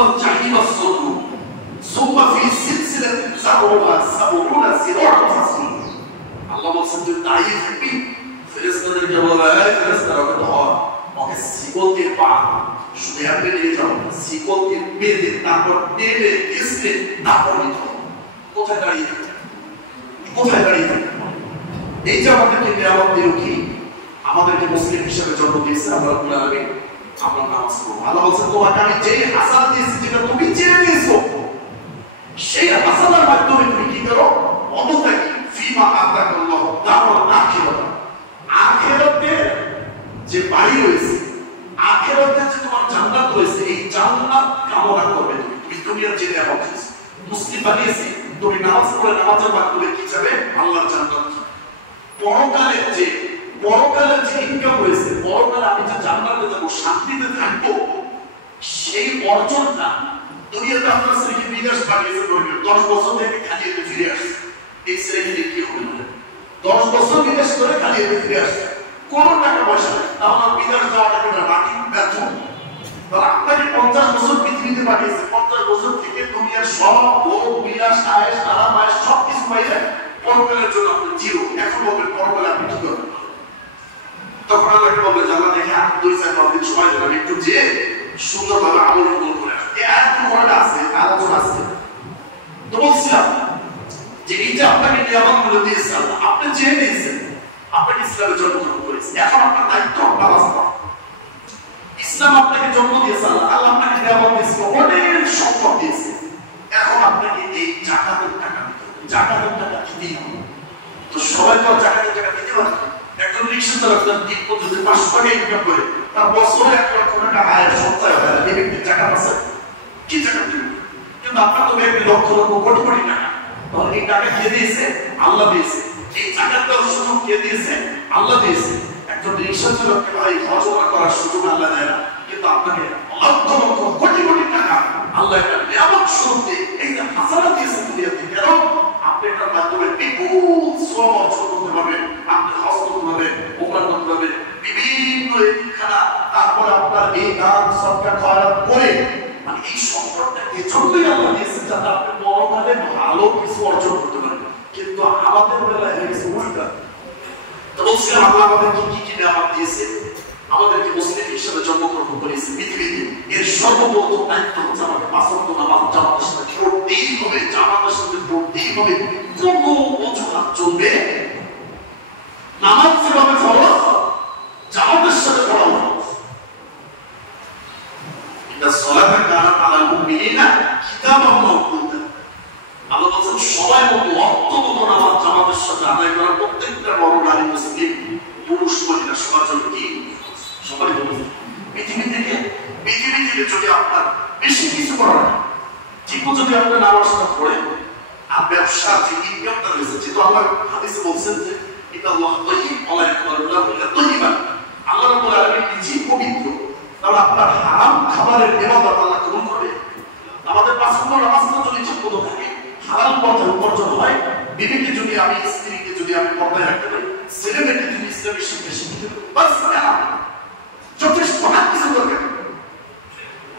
الجحيم صلوه ثم في سلسلة ذرعها 70 ذراعا فاسلكوه আল্লাহ বলছেন তুই দাঁড়িয়ে থাকবি ফেরেশতাদেরকে বলবে এই ফেরেশতারা ওকে শিকল দিয়ে পা শুধু আপনি নিয়ে যাও শিকল দিয়ে বেঁধে তারপর টেনে এসে তারপর নিতে হবে কোথায় দাঁড়িয়ে থাকবে এই যে আমাদেরকে নিয়ামত দিল কি আমাদেরকে মুসলিম হিসেবে জন্ম দিয়েছে আমরা নামাজ পড়বো আল্লাহ বলছেন তোমাকে আমি যে হাসানাত দিয়েছি যেটা তুমি জেনে নিয়েছো সেই হাসানার মাধ্যমে তুমি কি করো অবতাকি ফিমা আতাকাল্লাহ দারুল আখিরাত আখিরাতে যে বাড়ি রয়েছে আখিরাতে যে তোমার জান্নাত রয়েছে এই জান্নাত কামনা করবে তুমি দুনিয়ার যে নিয়ামত দিয়েছো মুসলিম বানিয়েছি তুমি নামাজ পড়ে নামাজের মাধ্যমে কি যাবে আল্লাহর জান্নাত পরকালের যে ইনকাম হয়েছে পরকালে আমি যে জান্নাতে যাব শান্তিতে থাকবো সেই অর্জনটা দুনিয়াতে আপনার ছেলেকে বিদেশ পাঠিয়েছে 10 বছর থেকে খালি ফিরে আসছে এই ছেলেকে কি হবে 10 বছর বিদেশ করে খালি ফিরে আসছে কোন টাকা পয়সা নেই তাহলে বিদেশ যাওয়াটা কি বাকি বেতন আপনাকে 50 বছর পৃথিবীতে পাঠিয়েছে 50 বছর থেকে দুনিয়ার সব ভোগ বিলাস আয়েশ আরাম আয়েশ সব কিছু পাইলে পরকালের জন্য আপনি জিরো এখন বলবেন পরকালে আপনি কি করবেন তখন আল্লাহকে বলবে জানা দেখে আর 2-4 দিন সময় দেবেন একটু যে সুন্দরভাবে আমল করে আসবে এই আয়াতগুলো পড়া আছে আলোচনা আছে তো বলছিলাম যে এই যে আপনাকে নিয়ামতগুলো দিয়েছে আল্লাহ আপনি যে নিয়েছেন আপনি ইসলামের জন্মগ্রহণ করেছেন এখন আপনার দায়িত্ব নামাজ পড়া ইসলাম আপনাকে জন্ম দিয়েছে আল্লাহ আপনাকে নিয়ামত দিয়েছে অনেক সম্পদ দিয়েছে এখন আপনাকে এই জাকাতের টাকা দিতে হবে তো সবাই তো জাকাতের টাকা দিতে পারে একজন রিক্সা চালক তার দিন পর্যন্ত 500 টাকা ইনকাম করে তার বছরে 1 লক্ষ টাকা আয় সঞ্চয় হয় এই ব্যক্তির টাকা আছে কি টাকা দিবে কিন্তু আপনার তো ব্যক্তি লক্ষ কোটি টাকা তাহলে এই টাকা কে দিয়েছে আল্লাহ দিয়েছে এই টাকাটা সুযোগ কে দিয়েছে আল্লাহ দিয়েছে একজন রিক্সা চালককে ভাই খরচ করার সুযোগ আল্লাহ দেয় না কিন্তু আপনাকে লক্ষ কোটি টাকা আল্লাহ একটা নিয়ামত স্বরূপ দিয়ে এই যে হাসানাত দিয়েছে দুনিয়াতে কেন আপনি এটার মাধ্যমে বিপুল সওয়াব অর্জন করতে পারবেন আপনি হজ করতে পারবেন ওমরা করতে পারবেন বিভিন্ন এতিমখানা তারপর আপনার এই দান সদকা খয়রাত করে মানে এই সম্পদটা এজন্যই আল্লাহ দিয়েছে যাতে আপনি পরকালে ভালো কিছু অর্জন করতে পারেন কিন্তু আমাদের বেলায় হয়ে গেছে উল্টা তো বলছিলাম আল্লাহ আমাদেরকে কি নিয়ামত দিয়েছে আমাদেরকে মুসলিম হিসেবে জন্মগ্রহণ করেছে পৃথিবীতে এর সর্বপ্রথম দায়িত্ব হচ্ছে আমাকে 5 ওয়াক্ত নামাজ জামাতের সাথে পড়তেই হবে জামাতের সাথে পড়তেই হবে কোনো অজুহাত চলবে নামাজ যেভাবে ফরজ জামাতের সাথে পড়া ফরজ এটা সালাতে কানাত আলাল মুমিনিনা কিতাবাম মাওকুতা আল্লাহ বলেন সবাই ওয়াক্ত মতো নামাজ জামাতের সাথে আদায় করা প্রত্যেকটা বড় নারী মুসলিম পুরুষ মহিলা সবার জন্য কি সবাই বলছে পৃথিবী থেকে যদি আপনার বেশি কিছু করা না ঠিক যদি আপনার নামাজটা পড়ে আর ব্যবসা যে ইনকামটা রয়েছে যেহেতু আল্লাহ হাদিসে বলছেন যে এটা আল্লাহ তাইয়িব আল্লাহ ইয়াকবালুল্লাহ ইল্লা তাইয়িবান আল্লাহ রাব্বুল আলামিন নিজেই পবিত্র তাহলে আপনার হারাম খাবারের ইবাদত আল্লাহ কবুল করবে আমাদের 5 ওয়াক্ত নামাজটা যদি ঠিকমতো থাকে হালাল পথে উপার্জন হয় বিবিকে যদি আমি স্ত্রীকে যদি আমি পর্দায় রাখতে পারি ছেলেমেয়েকে যদি ইসলামী শিক্ষা শিখতে পারি বাস যথেষ্ট না কিছু দরকার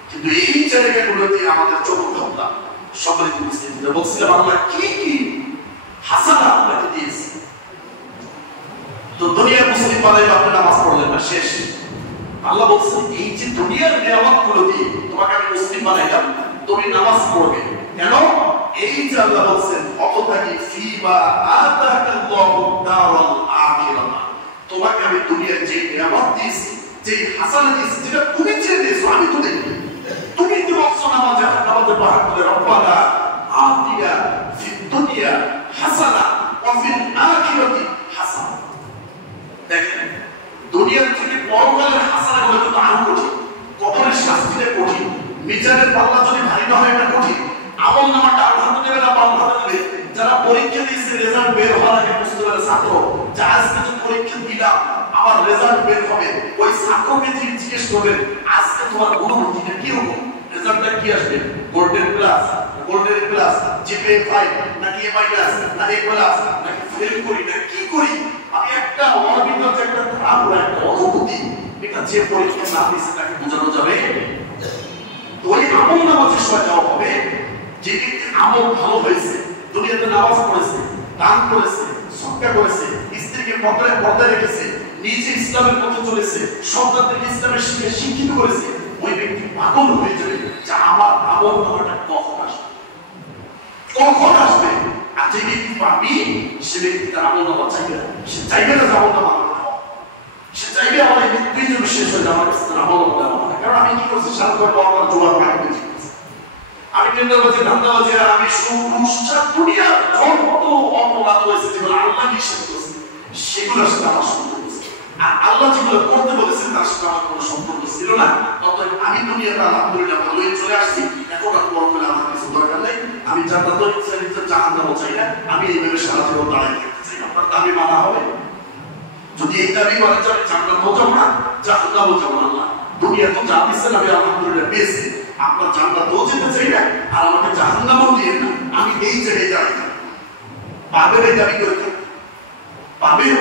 কিন্তু এই জায়গাগুলোতে আমাদের চোখ হত্যা সবাই মুসলিমদের বলছিলাম আল্লাহ কি হাসানা আপনাকে দিয়েছে তো দুনিয়ার মুসলিম বানাই আপনি নামাজ পড়লেন না শেষ আল্লাহ বলছেন এই যে দুনিয়ার নিয়ামতগুলো দিয়ে তোমাকে আমি মুসলিম বানাইলাম তুমি নামাজ পড়বে কেন এই যে আল্লাহ বলছেন অততাকি ফিমা আতাকাল্লাহু দারুল আখিরাহ তোমাকে আমি দুনিয়ার যে নিয়ামত দিয়েছি যে হাসানা দিয়েছি যেটা তুমি চেয়ে দিয়েছো আমি তো দেখি তুমি তো বলছো নামাজে পাঠ করে রব্বানা আতিনা ফিদ দুনিয়া হাসানা ওয়া ফিল আখিরাতি হাসানা দেখেন দুনিয়ার থেকে পরকালের হাসানাগুলো কিন্তু আরো কঠিন কবরের শাস্তিটা কঠিন মিজানের পাল্লা যদি ভারী না হয় এটা কঠিন আমল নামাটা আর হাতে দেবে না বাম হাতে দেবে যারা পরীক্ষা দিয়েছে রেজাল্ট বের হওয়ার আগে বুঝতে পারে ছাত্র যে আজকে যে পরীক্ষা দিলাম আমার রেজাল্ট বের হবে ওই ছাত্রকে জিজ্ঞেস করবেন আজকে তোমার অনুভূতিটা কি রকম রেজাল্টটা কি আসবে গোল্ডেন প্লাস জিপিএ 5 নাকি এ মাইনাস না এ প্লাস নাকি ফেল করি না কি করি আমি একটা আমার ভিতরে একটা খারাপ অনুভূতি এটা যে পরীক্ষা না দিয়েছে তাকে বোঝানো যাবে ওই আমল এমন নামাজের সময় যাওয়া হবে যে ব্যক্তির আমল ভালো হয়েছে, দুনিয়াতে নামাজ পড়েছে, দান করেছে, সদকা করেছে, স্ত্রীকে পর্দায় রেখেছে, নিজে ইসলামের পথে চলেছে, সন্তানদেরকে ইসলামের শিক্ষায় শিক্ষিত করেছে, ওই ব্যক্তি পাগল হয়ে যাবে যে আমার আমল নামাটা কখন আসবে, কখন আসবে। আর যে ব্যক্তি পাবি সে ব্যক্তি তার আমল নামা চাইবে না, সে চাইবে না যে আমল নামা সে চাইবে আমার এই মৃত্যুই যেন শেষ হয়ে যায়, আমার কাছে আমল নামা দেওয়া হয়। কারণ আমি কি করছি সারা আমার জোয়ার পানি বেশি করছি, আমি টেন্ডারবাজি ধান্দাবাজি আর আমি দুনিয়ার যত অপরাধ হয়েছে যেগুলো আল্লাহ নিষেধ করেছে সেগুলোর সাথে আমার সম্পর্ক ছিল। আর আল্লাহ যেগুলো করতে বলেছেন তার সাথে আমার কোনো সম্পর্ক ছিল না। অতএব আমি দুনিয়াতে আলহামদুলিল্লাহ ভালোই চলে আসছি, এখন আর বড় বলে আমার কিছু দরকার নেই। আমি জান্নাত চাই না, জাহান্নামও চাই না, আমি এইভাবে সারা জীবন দাঁড়াই থাকতে চাই। আপনার দাবি মানা হবে? যদি এই দাবি মানে যাবে জান্নাতও যাবো না, জাহান্নামও যাবো না। দুনিয়া তো যা দিচ্ছেন আমি আলহামদুলিল্লাহ পেয়েছি, আপনার জান্নাতও যেতে চাই না আর আমাকে জাহান্নামও দিয়ে না। আমি এই জায়গায় দাঁড়াই থাকবো, পাবেন এই দাবি করে থাকবো, পাবেন